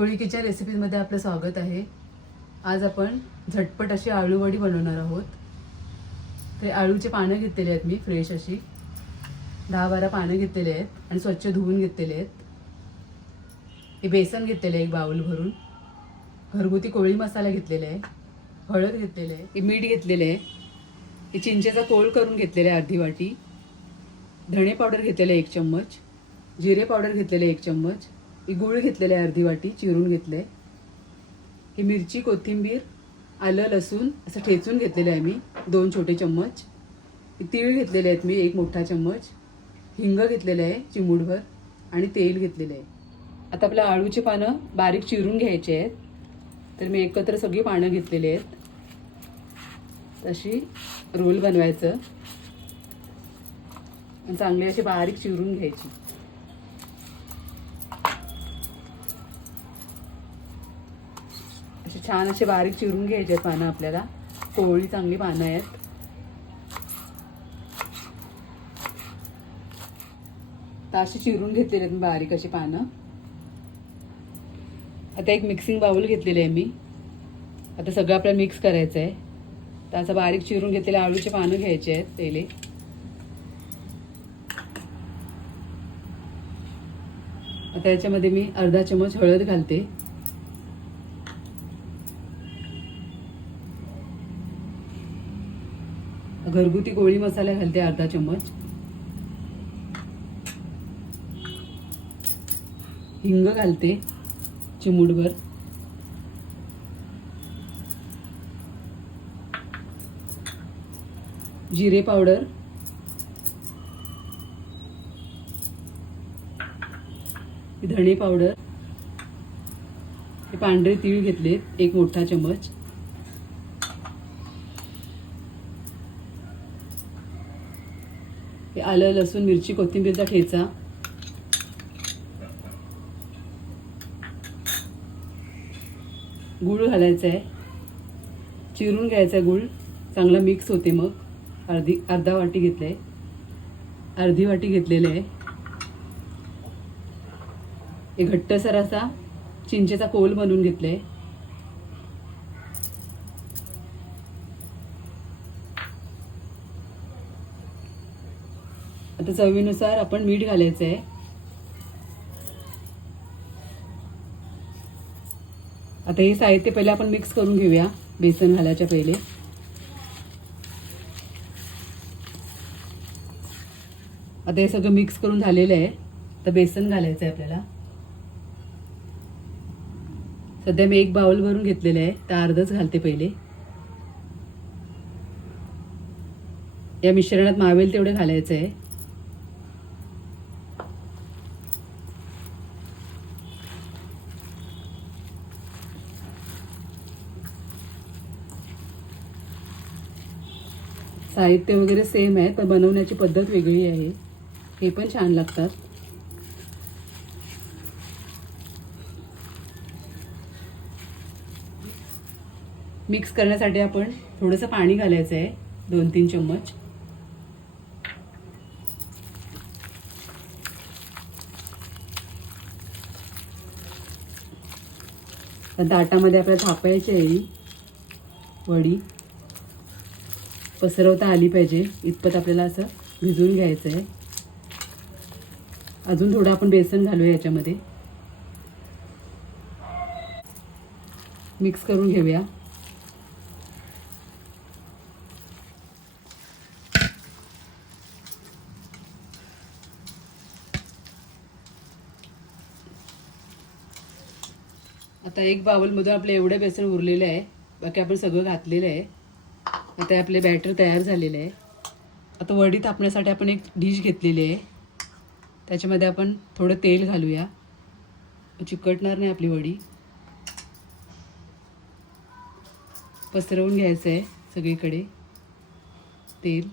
कोळी रेसिपीमध्ये आपलं स्वागत आहे. आज आपण झटपट अशी आळूवडी बनवणार आहोत. ते आळूचे पानं घेतलेले आहेत मी फ्रेश अशी. दहा बारा पानं घेतलेले आहेत आणि स्वच्छ धुवून घेतलेले आहेत. हे बेसन घेतलेलं आहे एक बाऊल भरून. घरगुती कोळी मसाला घेतलेला आहे. हळद घेतलेलं आहे. हे मीठ घेतलेलं आहे. हे चिंचेचा कोळ करून घेतलेला आहे अर्धी वाटी. धणे पावडर घेतलेलं आहे एक चम्मच. जिरे पावडर घेतलेलं आहे एक चम्मच. ही गूळ घेतलेलं आहे अर्धी वाटी चिरून घेतले. आहे ही मिरची कोथिंबीर आलं लसूण असं ठेचून घेतलेलं आहे मी दोन छोटे चम्मच. तीळ घेतलेले आहेत मी एक मोठा चम्मच. हिंग घेतलेलं आहे चिमूडभर आणि तेल घेतलेलं आहे. आता आपल्या आळूची पानं बारीक चिरून घ्यायची आहेत. तर मी एकत्र सगळी पानं घेतलेली आहेत. तशी रोल बनवायचं. आणि चांगली अशी बारीक चिरून घ्यायची. असे छान असे बारीक चिरून घ्यायचे आहेत पानं आपल्याला. कोवळी चांगली पानं आहेत. तर अशी चिरून घेतलेली आहेत बारीक अशी पानं. आता एक मिक्सिंग बाउल घेतलेली आहे मी. आता सगळं आपल्याला मिक्स करायचं आहे तर असं बारीक चिरून घेतलेले आळूचे पानं घ्यायचे आहेत पहिले. आता याच्यामध्ये मी अर्धा चमच हळद घालते. घरगुती गोळी मसाला घालते अर्धा चम्मच. हिंग घालते चिमूटभर. जिरे पावडर. धणे पावडर. हे पांढरे तीळ घेतलेत एक मोठा चमच हे आलं लसूण मिरची कोथिंबीरचा ठेचा. गूळ घालायचा आहे. चिरून घ्यायचा आहे गूळ. चांगला मिक्स होते मग. अर्धी अर्धा वाटी घेतलं आहे अर्धी वाटी घेतलेलं आहे. हे घट्टसर असा चिंचेचा कोल बनवून घेतले आहे आता चवीनुसार आपण मीठ घालायचं आहे आता हे साहित्य पहिले आपण मिक्स करून घेऊया बेसन घालायच्या पहिले. आता हे सगळं मिक्स करून झालेलं आहे. तर बेसन घालायचं आहे आपल्याला. सध्या मी एक बाउल भरून घेतलेलं आहे तर अर्धच घालते पहिले. या मिश्रणात मावेल तेवढं घालायचं आहे साहित्य वगैरे सेम आहे पण बनवण्याची पद्धत वेगळी आहे. हे पण छान लागतात. मिक्स करण्यासाठी आपण थोडंसं पाणी घालायचं आहे दोन तीन चम्मच ताटामध्ये आपल्याला थापायची आहे वडी. पसरवता आली पाहिजे. इतपत आपल्याला असं भिजवून घ्यायचं आहे अजून थोडं आपण बेसन घालूया याच्यामध्ये. मिक्स करून घेऊया. आता एक बाउलमधून आपलं एवढं बेसन उरलेलं आहे. बाकी आपण सगळं घातलेलं आहे. आता आपले बॅटर तयार झालेले आहे. आता वडी तापण्यासाठी आपण एक डिश घेतलेली आहे. त्याच्यामध्ये आपण थोडं तेल घालूया. चिकटणार नाही आपली वडी. पसरवून घ्यायचं आहे सगळीकडे. तेल.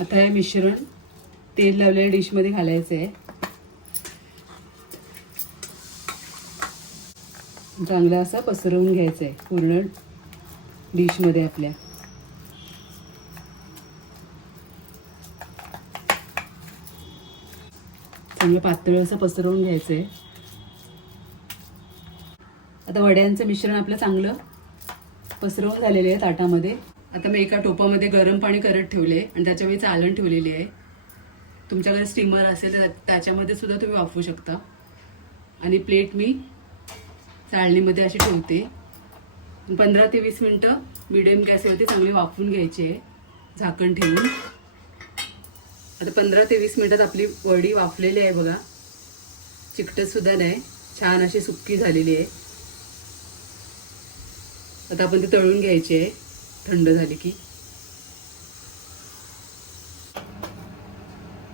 आता हे मिश्रण तेल लावलेल्या डिशमध्ये घालायचं आहे. चांगलं असं पसरवून घ्यायचं आहे पूर्ण डिशमध्ये आपल्या. चांगलं पातळ असं पसरवून घ्यायचं आहे. आता वड्यांचं मिश्रण आपलं चांगलं पसरवून झालेलं आहे ताटामध्ये. आता मी एका टोपामध्ये गरम पाणी करत ठेवले आणि त्याच्यावेळी चालण ठेवलेली आहे. तुमच्याकडे स्टीमर असेल तर त्याच्यामध्ये सुद्धा तुम्ही वापरू शकता. आणि प्लेट मी चाळणीमध्ये अशी ठेवते. पंधरा ते वीस मिनटं मिडियम गॅसवरती चांगली वाफवून घ्यायची आहे. झाकण ठेवून. आता पंधरा ते वीस मिनटात आपली वडी वाफलेली आहे बघा. चिकटतसुद्धा नाही. छान अशी सुक्की झालेली आहे. आता आपण ती तळून घ्यायची आहे. थंड झाली की.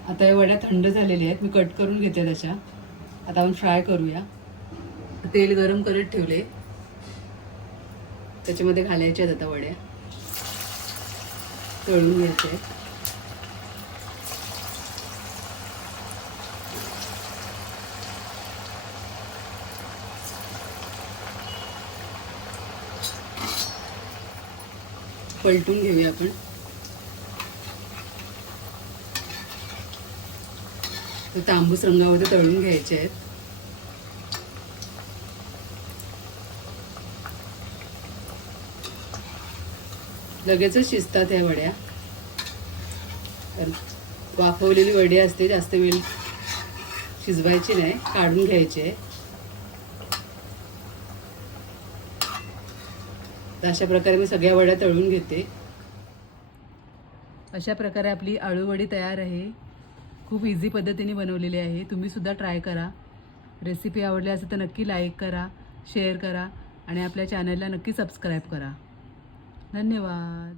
आता या वड्या थंड झालेल्या आहेत. मी कट करून घेते त्याच्या. आता आपण फ्राय करूया. तेल गरम करत ठेवले. त्याच्यामध्ये घालायच्या आहेत आता वड्या. तळून घ्यायचे पलटून घेऊया आपण. तर तांबूस रंगामध्ये तळून घ्यायचे आहेत. लगेचच शिजतात ह्या वड्या. वाफवलेली वडी असते जास्त वेळ शिजवायची नाही काढून घ्यायचे. अशा प्रकारे मी सगळ्या वड्या तळून घेते. अशा प्रकारे आपली आळूवडी तयार आहे. खूप इझी पद्धतीने बनवलेली आहे. तुम्ही सुद्धा ट्राय करा. रेसिपी आवडली असेल तर नक्की लाईक करा शेअर करा आणि आपल्या चॅनलला नक्की सबस्क्राईब करा. धन्यवाद.